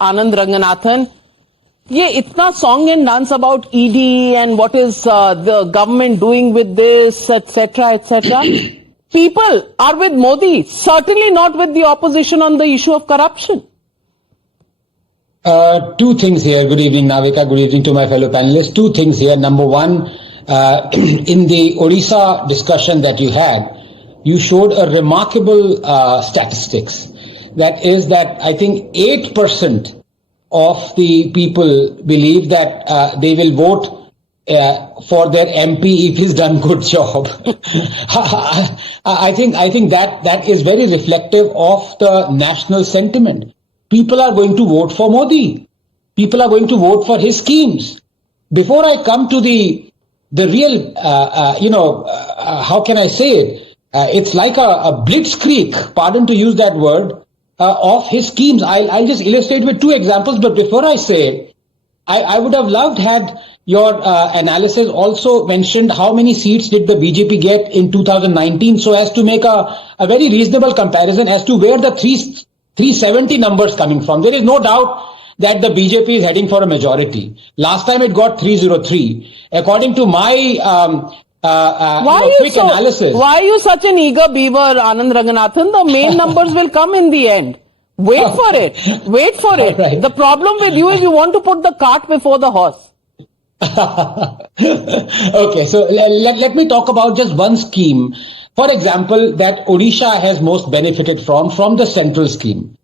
Anand Ranganathan, ये इतना song and dance about ED and what is the government doing with this, etc., etc. People are with Modi, certainly not with the opposition on the issue of corruption. Two things here. Good evening, Navika. Good evening to my fellow panelists. Two things here. Number one, in the Odisha discussion that you had, you showed a remarkable statistics. That is that I think 8% of the people believe that they will vote for their MP if he's done good job. I think that is very reflective of the national sentiment. People are going to vote for Modi. People are going to vote for his schemes. Before I come to the real, how can I say it? It's like a blitzkrieg, pardon to use that word, of his schemes. I'll just illustrate with two examples. But before I say, I would have loved had your analysis also mentioned how many seats did the BJP get in 2019, so as to make a very reasonable comparison as to where the 370 numbers coming from. There is no doubt that the BJP is heading for a majority. Last time it got 303. According to my quick analysis. Why are you such an eager beaver, Anand Ranganathan? The main numbers will come in the end. Wait for it. Wait for it. Right. The problem with you is you want to put the cart before the horse. Okay, so let me talk about just one scheme. For example, that Odisha has most benefited from the central scheme.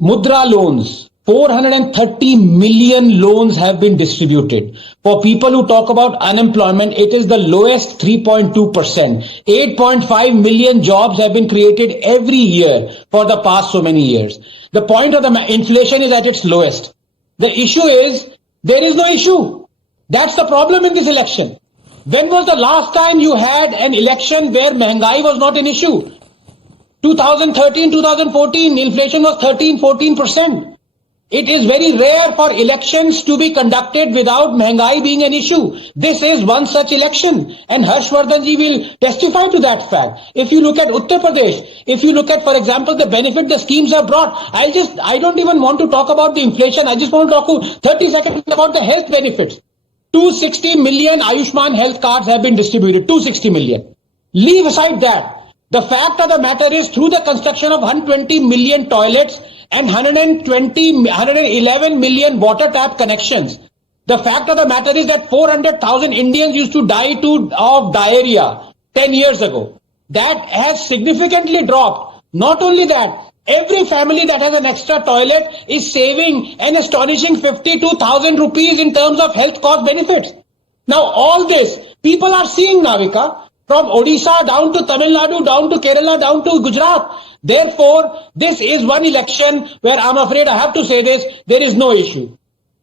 Mudra loans. 430 million loans have been distributed. For people who talk about unemployment, it is the lowest 3.2%. 8.5 million jobs have been created every year for the past so many years. The point of the inflation is at its lowest. The issue is, there is no issue. That's the problem in this election. When was the last time you had an election where Mehngai was not an issue? 2013, 2014, inflation was 13-14%. It is very rare for elections to be conducted without Mehngai being an issue. This is one such election, and Harshvardhanji will testify to that fact. If you look at Uttar Pradesh, if you look at, for example, the benefit the schemes have brought, I don't even want to talk about the inflation. I just want to talk for 30 seconds about the health benefits. 260 million Ayushman health cards have been distributed. 260 million. Leave aside that. The fact of the matter is, through the construction of 120 million toilets and 111 million water tap connections, the fact of the matter is that 400,000 Indians used to die of diarrhea 10 years ago. That has significantly dropped. Not only that, every family that has an extra toilet is saving an astonishing 52,000 rupees in terms of health cost benefits. Now all this, people are seeing, Navika, from Odisha down to Tamil Nadu, down to Kerala, down to Gujarat. Therefore, this is one election where I'm afraid I have to say this, there is no issue.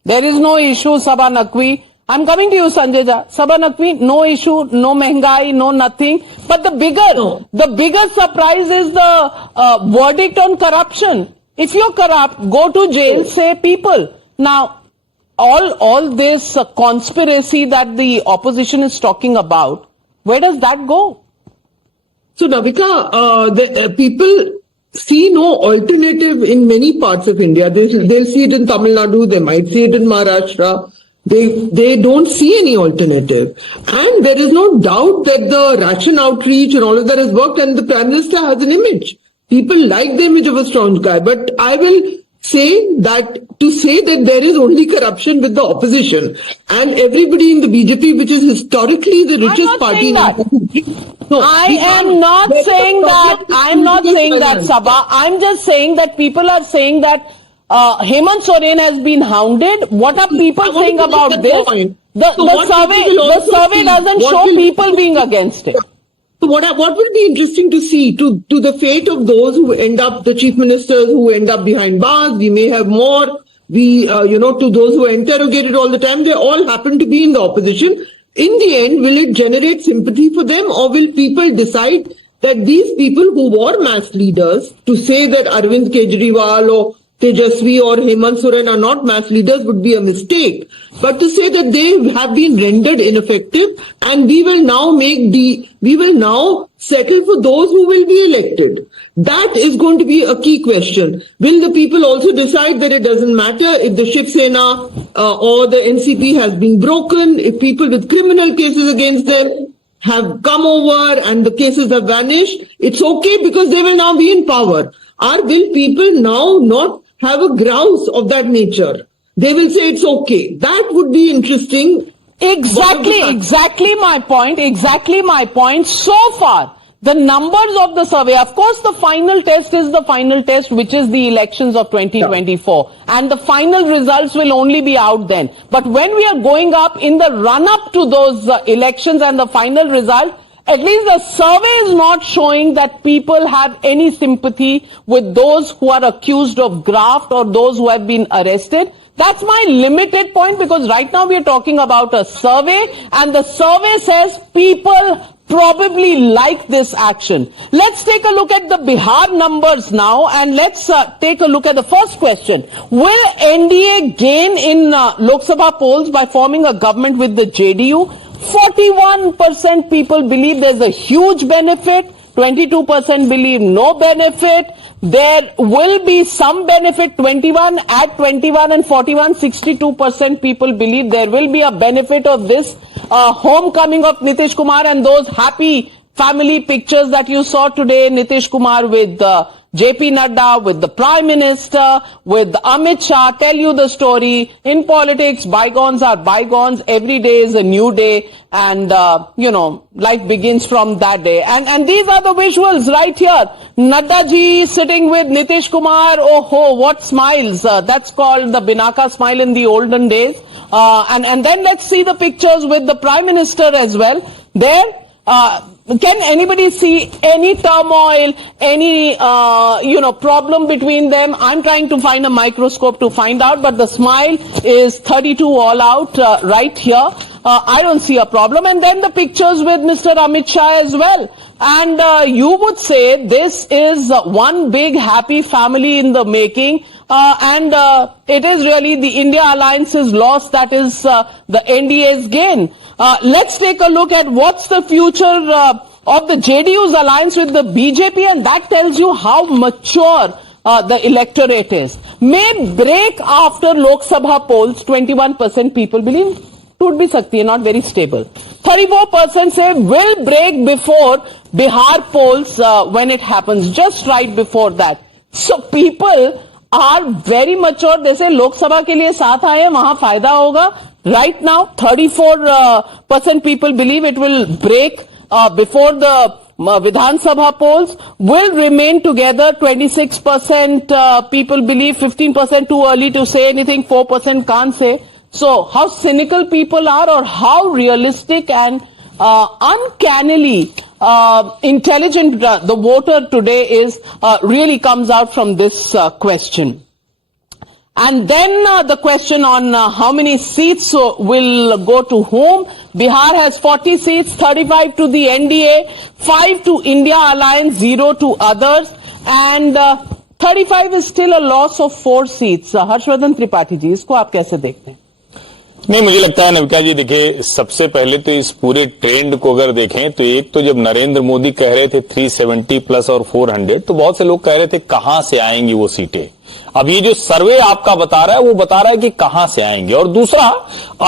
There is no issue, Sabha Naqvi. I'm coming to you, Sanjay Jha. Sabha Naqvi, no issue, no Mehngai, no nothing. But the bigger surprise is the verdict on corruption. If you're corrupt, go to jail, say people. Now, all this conspiracy that the opposition is talking about, where does that go? So, Navika, the people see no alternative in many parts of India. They'll see it in Tamil Nadu, they might see it in Maharashtra. They don't see any alternative. And there is no doubt that the ration outreach and all of that has worked, and the Prime Minister has an image. People like the image of a strong guy. But I will say that there is only corruption with the opposition and everybody in the BJP, which is historically the richest party. I am not saying that. I'm not saying that, Sabha. I'm just saying that people are saying that Hemant Soren has been hounded. What are people saying about this? The survey doesn't show people being against it. So what will be interesting to see to the fate of those who end up, the chief ministers who end up behind bars. We may have more. To those who are interrogated all the time, they all happen to be in the opposition. In the end, will it generate sympathy for them, or will people decide that these people who were mass leaders, to say that Arvind Kejriwal or Tejasvi or Hemant Soren are not mass leaders would be a mistake. But to say that they have been rendered ineffective and we will now settle for those who will be elected. That is going to be a key question. Will the people also decide that it doesn't matter if the Shiv Sena or the NCP has been broken, if people with criminal cases against them have come over and the cases have vanished? It's okay because they will now be in power. Or will people now not have a grouse of that nature? They will say it's okay. That would be interesting. Exactly my point. So far, the numbers of the survey, of course, the final test is the final test, which is the elections of 2024. And the final results will only be out then. But when we are going up in the run-up to those elections and the final result, at least the survey is not showing that people have any sympathy with those who are accused of graft or those who have been arrested. That's my limited point, because right now we are talking about a survey and the survey says people probably like this action. Let's take a look at the Bihar numbers now, and let's take a look at the first question. Will NDA gain in Lok Sabha polls by forming a government with the JDU? 41% people believe there's a huge benefit. 22% believe no benefit. There will be some benefit, 21 and 41, 62% people believe there will be a benefit of this homecoming of Nitish Kumar, and those happy family pictures that you saw today, Nitish Kumar with JP Nadda, with the Prime Minister, with Amit Shah, tell you the story. In politics, bygones are bygones. Every day is a new day, and life begins from that day. And these are the visuals right here. Nadda ji sitting with Nitish Kumar. Oh ho, what smiles! That's called the Binaka smile in the olden days. And then let's see the pictures with the Prime Minister as well. There. Can anybody see any turmoil, any, problem between them? I'm trying to find a microscope to find out, but the smile is 32 all out right here. I don't see a problem. And then the pictures with Mr. Amit Shah as well. And you would say this is one big happy family in the making. And it is really the India Alliance's loss that is the NDA's gain. Let's take a look at what's the future of the JDU's alliance with the BJP, and that tells you how mature the electorate is. May break after Lok Sabha polls, 21% people believe टूट भी सकती है, not very stable. 34% say will break before Bihar polls when it happens, just right before that. So people are very mature. They say Lok Sabha के लिए साथ आए, वहां फायदा होगा. Right now, 34% people believe it will break before the Vidhan Sabha polls, will remain together. 26% people believe, 15% too early to say anything, 4% can't say. So how cynical people are, or how realistic and uncannily intelligent the voter today is, really comes out from this question. And then the question on how many seats will go to whom. Bihar has 40 seats, 35 to the NDA, 5 to India Alliance, 0 to others, and 35 is still a loss of 4 seats. Harshvardhan Tripathi ji, इसको आप कैसे देखते हैं? नहीं, मुझे लगता है नविका जी, देखिए, सबसे पहले तो इस पूरे ट्रेंड को अगर देखें तो एक तो जब नरेंद्र मोदी कह रहे थे 370 प्लस और 400, तो बहुत से लोग कह रहे थे कहां से आएंगी वो सीटें। अब ये जो सर्वे आपका बता रहा है वो बता रहा है कि कहां से आएंगे। और दूसरा,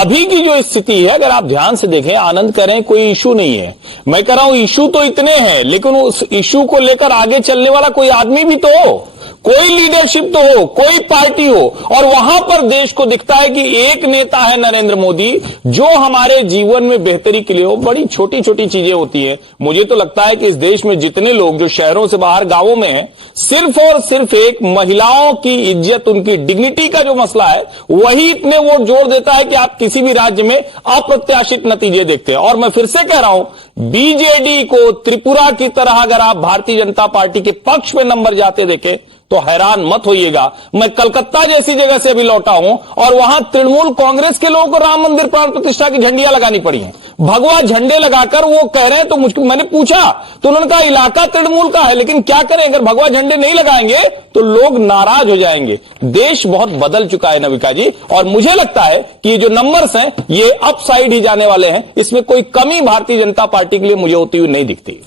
अभी की जो स्थिति है, अगर आप ध्यान से देखें, आनंद कह रहे हैं कोई इशू नहीं है, मैं कह रहा हूं इशू तो इतने हैं, लेकिन उस इशू को लेकर आगे चलने वाला कोई आदमी भी तो हो, कोई लीडरशिप तो हो, कोई पार्टी हो। और वहां पर देश को दिखता है कि एक नेता है नरेंद्र मोदी, जो हमारे जीवन में बेहतरी के लिए हो। बड़ी छोटी छोटी चीजें होती हैं। मुझे तो लगता है कि इस देश में जितने लोग जो शहरों से बाहर गांवों में हैं, सिर्फ और सिर्फ एक महिलाओं की इज्जत, उनकी डिग्निटी का जो मसला है, वही इतने वोट जोड़ देता है कि आप किसी भी राज्य में अप्रत्याशित नतीजे देखते हैं। और मैं फिर से कह रहा हूं, बीजेडी को त्रिपुरा की तरह अगर आप भारतीय जनता पार्टी के पक्ष में नंबर जाते देखें तो तो हैरान मत होइएगा। मैं कलकत्ता जैसी जगह से अभी लौटा हूं और वहां तृणमूल कांग्रेस के लोगों को राम मंदिर प्राण प्रतिष्ठा की झंडियां लगानी पड़ी हैं। भगवा झंडे लगाकर वो कह रहे हैं, तो मुझको मैंने पूछा तो उन्होंने कहा इलाका तृणमूल का है, लेकिन क्या करें, अगर भगवा झंडे नहीं लगाएंगे तो लोग नाराज हो जाएंगे। देश बहुत बदल चुका है नविका जी, और मुझे लगता है कि ये जो नंबर्स हैं ये अप साइड ही जाने वाले हैं। इसमें कोई कमी भारतीय जनता पार्टी के लिए मुझे होती हुई नहीं दिखती।